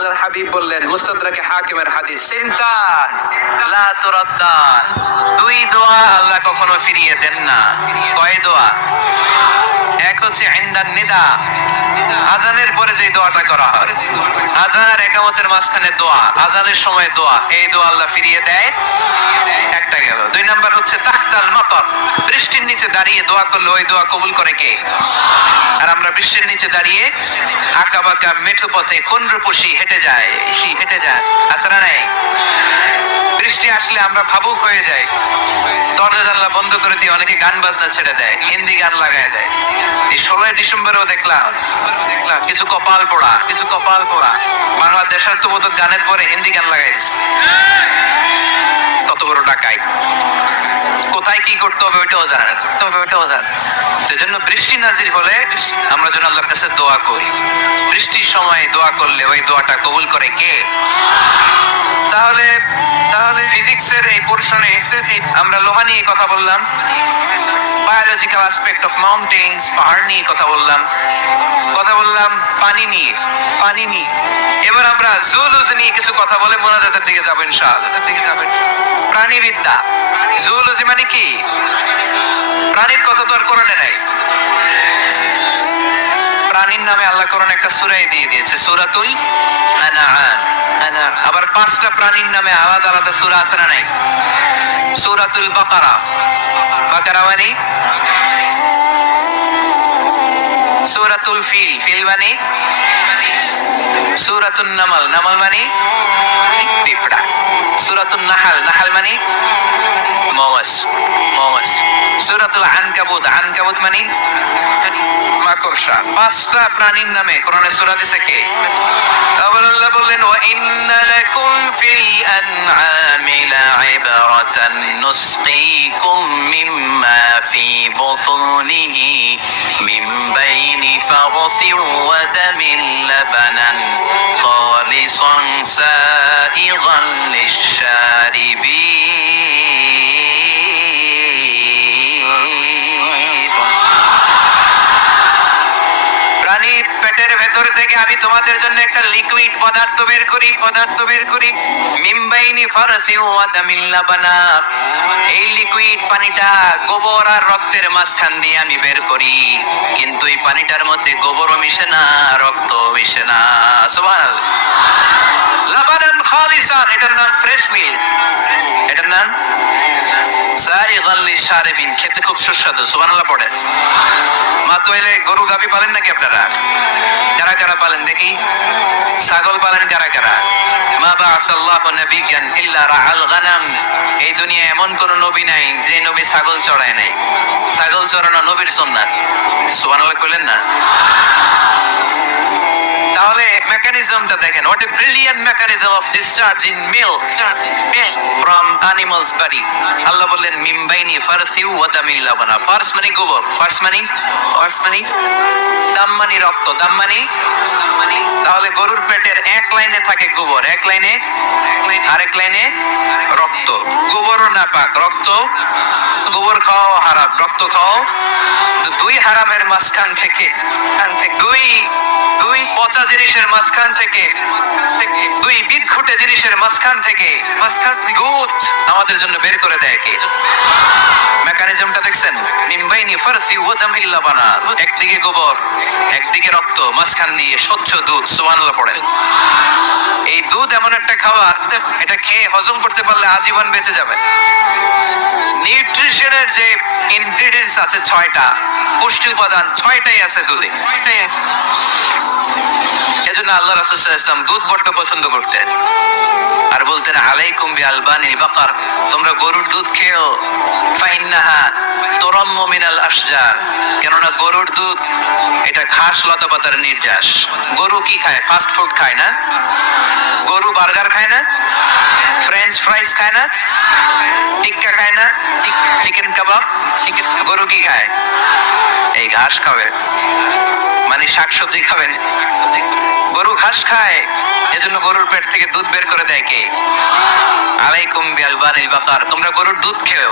আল্লাহর হাবিব বললেন, মুস্তাদরাকে হাকিমের হাদিস, সিনতান লা তুরাদ্দান, দুই দোয়া আল্লাহ কখনো ফিরিয়ে দেন না। কয় দোয়া? এক হচ্ছে ইনদান নিদা, আজানের পরে যে দোয়াটা করা হয়, আজান আর ইকামতের মাঝখানে দোয়া, আজানের সময় দোয়া, এই দোয়া আল্লাহ ফিরিয়ে দেয়, একটা গেল। দুই নাম্বার হচ্ছে তাহতাল মাতার, বৃষ্টির নিচে দাঁড়িয়ে দোয়া করলে ওই দোয়া কবুল করে কে? আর আমরা বৃষ্টির নিচে দাঁড়িয়ে আঁকা বাঁকা মেঠো পথে কোন রূপসী হেঁটে যায়, আসরা নাই? বৃষ্টি আসলে আমরা ভাবুক হয়ে যাই, দরজা জানলা বন্ধ করে দিয়ে অনেকে গান বাজনা ছেড়ে দেয়, হিন্দি গান লাগায় দেয়। এই 16 ডিসেম্বরেও দেখলাম কিছু কপাল পোড়া বাংলা দেশাত্মবোধক গানের পরে হিন্দি গান লাগাই দিচ্ছে। কত বড় ডাকাই! কোথায় কি করতে হবে ওইটাও জানে। সেজন্য বৃষ্টি নাজির হলে আমরা যেন আল্লাহর কাছে দোয়া করি। বৃষ্টির সময় দোয়া করলে ওই দোয়াটা কবুল করে কে? তাহলে ফিজিক্সের এই পোরশনে আমরা লোহা নিয়ে কথা বললাম, বায়োলজিক্যাল অ্যাসপেক্ট অফ মাউন্টেন্স, পাহাড় নিয়ে কথা বললাম পানি নিয়ে। এবার আমরা জুলজি নিয়ে কিছু কথা বলে মোনাজাতের দিকে যাবো ইনশাআল্লাহ। প্রাণীবিদ্যা, জুলজি মানে কি? প্রাণীর কথা তো আর কোরআনে নাই। প্রাণীর নামে আল্লাহ কোরআনে একটা সূরা দিয়ে দিয়েছে, সূরাতুল আনআম। আবার 5টা প্রাণীর নামে আলাদা আলাদা সূরা আছে না নাই? সূরাতুল বাকারা মানে, সূরাতুল ফিল মানে, সূরাতুন নামল মানে পিঁপড়া, সূরাতুন নাহাল মানে মৌমাছি, সূরাতুল আনকাবুত মানে মাকড়সা। 5টা প্রাণীর নামে কোরআনে সূরা দিয়েছে কে? আল্লাহ বললেন, ওয়া ইন্না লাকুম ফিল আনআমি লা'iবরাতান নুসকিকুম মিম্মা ফি বুতুনিহি মিন বাইনি ফারসিন ওয়া দামিন লাবানান খালিসান সাইগান লিশ-শারিবিন। প্রাণীর পেটের ভেতর থেকে আমি তোমাদের জন্য একটা লিকুইড পদার্থ বের করি মিমবাইনি ফারসি ওয়া দামিল লাবানা। এই লিকুইড পানিটা গোবর আর রক্তের মাঝখান দিয়ে আমি বের করি, কিন্তু এই পানিটার মধ্যে গোবরও মিশে না, রক্তও মিশে না। সুবহানাল্লাহ। লাবানান খালিসান, এটার নাম ফ্রেশ মিল্ক, এটার নাম সাইগান লিশ-শারিবিন, খেতে খুব সুস্বাদু। সুবহানাল্লাহ পড়ে। মা তো এলে গরু গাভী পালেন নাকি আপনারা? কারা পালেন দেখি? ছাগল পালেন কারা? মা বা'আসাল্লাহু নাবিয়্যান ইল্লা রাআল গানাম। এই দুনিয়ায় এমন কোন নবী নাই যে নবী ছাগল চড়ায় নাই। ছাগল চড়ানো নবীর সুন্নাত। সুবহানাল্লাহ কইলেন না? তাহলে মেকানিজমটা দেখেন, what a brilliant mechanism of discharging milk from animals body. আল্লাহ বললেন মিমবাইনি ফারসি ওয়া দামিল লাবানা। ফারস মানে গোবর, ফারস মানে দাম মানে রক্ত, তাহলে গরুর পেটের এক লাইনে থাকে গোবর, আরেক লাইনে রক্ত। গোবরও নাপাক, গোবর খাওয়া হারাম, রক্ত খাওয়া। দুই হারামের মাঝখান থেকে, দুই পচা জিনিসের মাঝখান থেকে, দুই বিদঘুটে জিনিসের মাঝখান থেকে দুধ আমাদের জন্য বের করে দেয় কে? মেকানিজমটা দেখছেন? মিমবাইনি ফারসি ওয়া দামিল লাবানা, একদিকে গোবর একদিকে রক্ত, মাঝখান দিয়ে স্বচ্ছ দুধ। সুবহানাল্লাহ পড়েন। এই দুধ এমন একটা খাবার, এটা খেয়ে হজম করতে পারলে আজীবন বেঁচে যাবে। নিউট্রিশনের যে ইনগ্রেডিয়েন্টস আছে 6টা, পুষ্টি উপাদান 6টাই আছে দুধে। এজন্য আল্লাহ রাসূল সাল্লাল্লাহু আলাইহি ওয়াসাল্লাম দুধ বড্ড পছন্দ করতেন আর বলতেন, আলাইকুম বিআলবানিল বাকার, তোমরা গরুর দুধ খেও, ফাইন্নাহা তুরাম্মু মিনাল আশজার, কেননা গরুর দুধ এটা ঘাস লতা পাতার নির্যাস। গরু কি খায়? ফাস্ট ফুড খায় না? গরু বার্গার খায় না? ফ্রেঞ্চ ফ্রাইজ খায় না? টিক্কা খায় না? চিকেন কাবাব? গরু কি খায়? এই ঘাস খাবে, মানে শাকসবজি খাবেন। গরু ঘাস খায়, এজন্য গরুর পেট পেট থেকে দুধ বের করে দেয় কে? আলাইকুম বিআলবানিল বাকার। তোমরা গরুর দুধ খেও।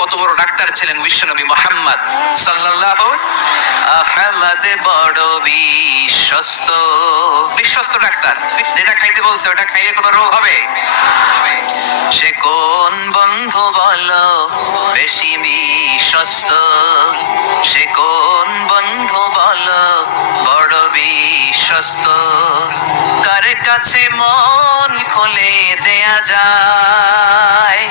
কত বড় ডাক্তার ছিলেন বিশ্বনবী মুহাম্মদ সাল্লাল্লাহু আহমদ, বড় বিশ্বস্ত। বিশ্বস্ত ডাক্তার, যেটা খাইতে বলছে ওটা খাইলে কোনো রোগ হবে? সে কোন বন্ধু বলো বেশি বিশ্বস্ত? সে কোন বন্ধু বলো বড় বিশ্বস্ত? কার কাছে মন খুলে দেয়া যায়?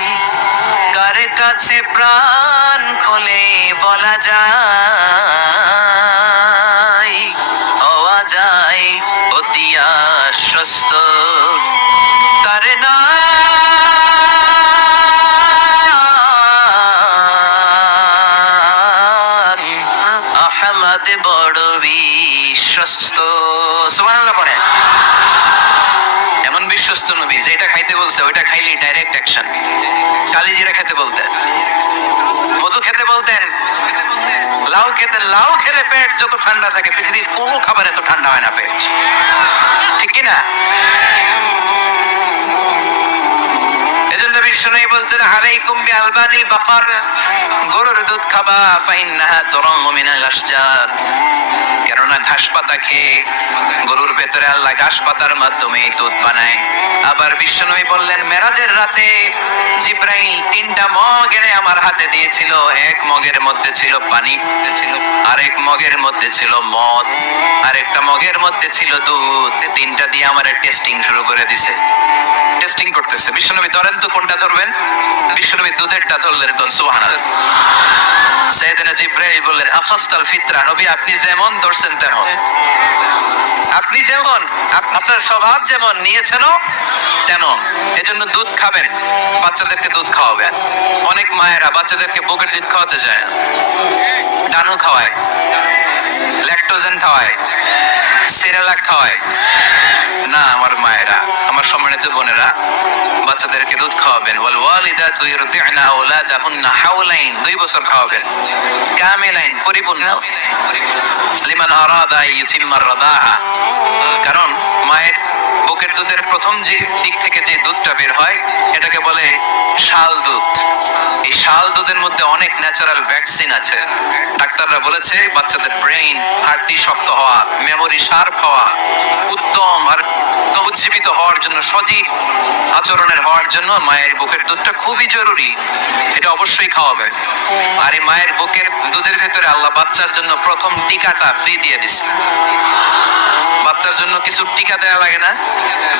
কার কাছে প্রাণ খুলে বলা যায়? হওয়া যায় অতি আশ্বস্ত। তার নাম আহমদ, বড় বিশ্বস্ত। সুবহানাল্লাহ পড়েন। এমন বিশ্বস্ত নবী যেটা খাইতে বলছে ওইটা খাইলে ডাইরেক্ট অ্যাকশন। কালিজিরা খেতে বলতেন, মধু খেতে বলতেন, লাউ খেতে, লাউ খেলে পেট যত ঠান্ডা থাকে পৃথিবীর কোনো খাবার এত ঠান্ডা হয় না পেট, ঠিক কিনা? এজন্য বিশ্বনবী বলছেন আলাইকুম বিআলবানিল বাকার, গরুর দুধ খাবা, ফাইন্নাহা তুরামু মিনাল আশজার। কেননা ঘাস পাতা খেয়ে গরুর ভেতরে আল্লাহ ঘাস পাতার মাধ্যমে দুধ বানায়। আবার বিশ্বনবী বললেন মেরাজের রাতে জিব্রাইল 3টা মগ এনে আমার হাতে দিয়েছিল। এক মগের মধ্যে ছিল পানি, আরেক মগের মধ্যে ছিল মদ, আরেকটা মগের মধ্যে ছিল দুধ। 3টা দিয়ে আমার টেস্টিং শুরু করে দিছে, টেস্টিং করতেছে। বিশ্বনবী ধরেন তো কোনটা ধরবেন? বিশ্বনবী দুধেরটা ধরলেন। সুবহানাল্লাহ। সাইয়েদনা জিব্রাইল বললেন আখাসতাল ফিতরা, নবী আপনি যেমন ধরছেন তেমন, আপনি যেমন, আপনার স্বভাব যেমন নিয়েছেন তেমন। এজন্য দুধ খাবেন, বাচ্চাদেরকে দুধ খাওয়াবেন। অনেক মায়েরা বাচ্চাদেরকে বুকের দুধ খাওয়াতে চায়, ডানু খাওয়ায়, ল্যাকটোজেন খাওয়ায়, সিরালাক খাওয়ায় না। আমার মায়েরা, আমার সম্মানিত বোনেরা, বাচ্চাদেরকে দুধ খাওয়াবেন। ওয়াল ওয়ালিদাতু ইরদি'না আওলাদাহুন্না হাওলাইন, 2 বছর খাওয়াবেন, কামিলাইন, পরিপূর্ণ। লিমান আরাদা ইউতিম্মার রাদাআ, কারণ মায়ের বুকের দুধের প্রথম যে দিক থেকে যে দুধটা বের হয় এটাকে বলে শাল দুধ। এই শাল দুধের মধ্যে অনেক ন্যাচারাল ভ্যাকসিন আছে। ডাক্তাররা বলেছে বাচ্চাদের ব্রেইন, হার্টটি শক্ত হওয়া, মেমোরি শার্প হওয়া, উত্তম আর উজ্জীবিত হওয়ার জন্য, সজীব আচরণের হওয়ার জন্য মায়ের বুকের দুধটা খুবই জরুরি। এটা অবশ্যই খাওয়াবে। আর এই মায়ের বুকের দুধের ভেতরে আল্লাহ বাচ্চার জন্য প্রথম টিকাটা ফ্রি দিয়ে দিছে। বাচ্চার জন্য কিছু টিকা দেয়া লাগে না,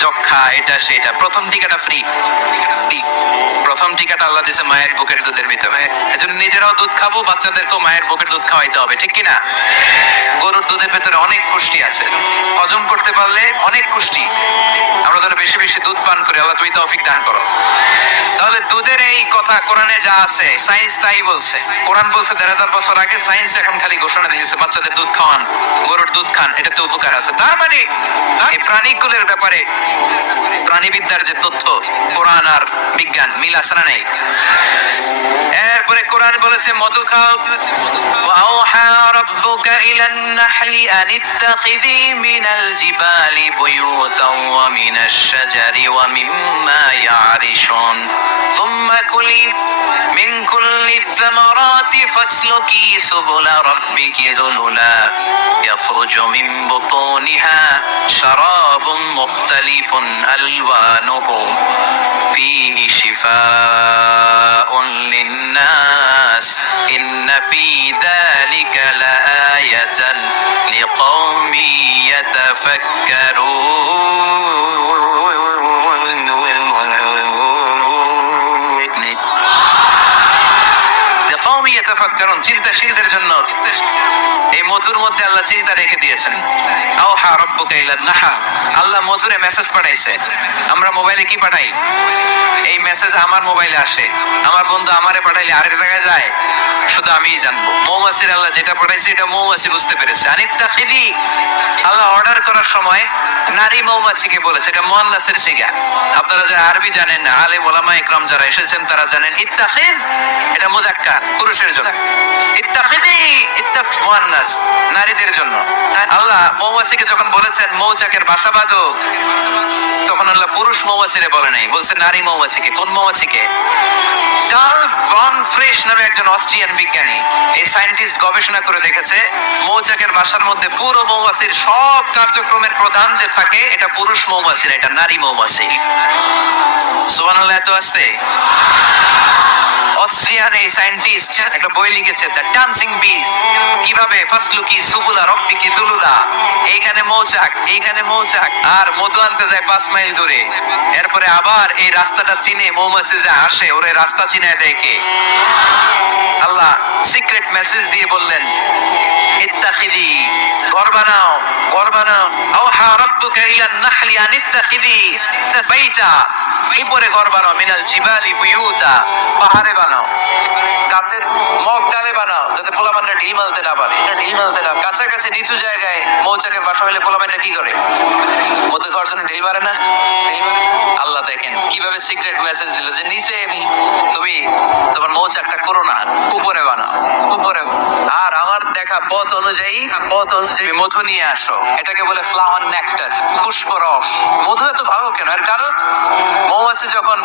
যক্ষা এটা সেটা, প্রথম টিকাটা ফ্রি। প্রথম টিকাটা আল্লাহ দিছে মায়ের বুকের দুধের ভিতরে। এজন্য নিজেরাও দুধ খাবো, বাচ্চাদেরকেও মায়ের বুকের দুধ খাওয়াইতে হবে, ঠিক কিনা? গরুর দুধের ভেতরে অনেক পুষ্টি আছে, হজম করতে পারলে অনেক পুষ্টি। আমরা ধরো বেশি বেশি দুধ পান করি, আল্লাহ তুমি তৌফিক দান করো। তাহলে দুধের এই কথা কোরআনে যা আছে সায়েন্স তাই বলছে। কোরআন বলছে 1500 বছর আগে, সায়েন্স এখন খালি ঘোষণা দিয়েছে বাচ্চাদের দুধ খাওয়ান, গরুর দুধ খান, এটাতে উপকার আছে। তার মানে এই প্রাণীগুলোর ব্যাপারে প্রাণীবিদ্যার যে তথ্য কোরআন আর বিজ্ঞান মিল আছে না নাই? এরপরে কোরআন বলেছে মধু খাও। ওয়াওহা রাব্বুকা ইলান নাহলি আন ইত্তাখিযি মিনাল জিবালি বুয়ুতান ওয়া মিনাশ শাজারি ওয়া মিম্মা ইয়ারিশুন সুম্মা কুলি মিন কুল্লি সামারাতি ফাসলুকি সুবুলা রাব্বিকি যুলুলা ইয়াখরুজু মিন বুতুনিহা শারাবুন মুখতালিফুন আলওয়ানুহু ফীহি শিফাউন লিন-নাস ইন্না ফী যালিকা লাআয়াতান লিকওমি ইয়াতাফাক্কারুন। লিকওমি ইয়াতাফাক্কারুন, চিন্তাশীলদের জন্য এই মধুর মধ্যে আল্লাহ চিন্তা রেখে দিয়েছেন। আওহা রাব্বুকা ইলান নাহল, আল্লাহ মধুরে মেসেজ পাঠাইছে। আমরা মোবাইলে কি পাঠাই? এই মেসেজ আমার মোবাইলে আসে, আমার বন্ধু আমারে পাঠাইলে আরেক জায়গায় যায়, শুধু আমিই জানবো। মৌমাছির আল্লাহ যেটা পাঠাইছে এটা মৌমাছি বুঝতে পেরেছে। আনিত্তাখিদি, আল্লাহ অর্ডার করার সময় নারী মৌমাছিকে বলেছে, এটা মুয়ান্নাসের সিগা। আপনারা যারা আরবি জানেন, আলেম ওলামা ইকরাম যারা এসেছেন তারা জানেন ইত্তাখিদ এটা মুযাক্কার, পুরুষের জন্য। ইত্তাখিদি মুয়ান্নাস, নারীদের জন্য। আল্লাহ মৌমাছিকে যখন বলেছেন মৌচাকের বাসা বাঁধো, তখন আল্লাহ মৌমাছিরে বলে নাই, বলছে নারী মৌমাছিকে। কোন মৌমাছিকে? কার্ল ভন ফ্রেশ নামে একজন অস্ট্রিয়ান বিজ্ঞানী, এই সায়েন্টিস্ট গবেষণা করে দেখেছে মৌচাকের বাসার মধ্যে পুরো মৌমাছির সব কার্যক্রমের প্রধান যে থাকে এটা পুরুষ মৌমাছি না, এটা নারী মৌমাছি। সুবহানাল্লাহ। এত আসতে অস্ট্রিয়ান এই সায়েন্টিস্ট একটা বই লিখেছে, দ্য ডান্সিং বিস, কিভাবে ফাসলুকি সুবুলা রব্বিকি দুলুলা, এইখানে মৌচাক এইখানে মৌচাক, আর মধু আনতে যায় 5 মাইল দূরে। এরপরে আবার এই রাস্তাটা চিনে মৌমাছি যে আসে ওরে রাস্তা চিনায় দেয় কে? আল্লাহ সিক্রেট মেসেজ দিয়ে বললেন, ইত্তাখিদি, ঘর বানাও ঘর বানাও, আওহা রাব্বুকা ইলান নাহলি আন ইত্তাখিদি বাইতা, উপরে ঘর বানাও, মিনাল জিবালি বুয়ুতা, পাহাড়ে বানাও, গাছের মগ ডালে বানাও, যাতে পোলাপানরা ঢিল মারতে না পারে। এটা ঢিল মারতে না, কাছাকাছি নিচু জায়গায় মৌচাকের বাসা হলে পোলাপানরা কি করে? মধ্যে ঘর জন্য ঢিল মারে না? ঢিল মারে। আল্লাহ দেখেন কিভাবে সিক্রেট মেসেজ দিল যে নিচে তুমি তোমার মৌচাকটা করো না, উপরে বানাও উপরে। আর আমার দেখা পথ অনুযায়ী মধু নিয়ে আসো, এটাকে বলে ফ্লাওয়ার নেক্টার, পুষ্পরস। মধু এত ভালো কেন? এর কারণ মৌমাছি যখন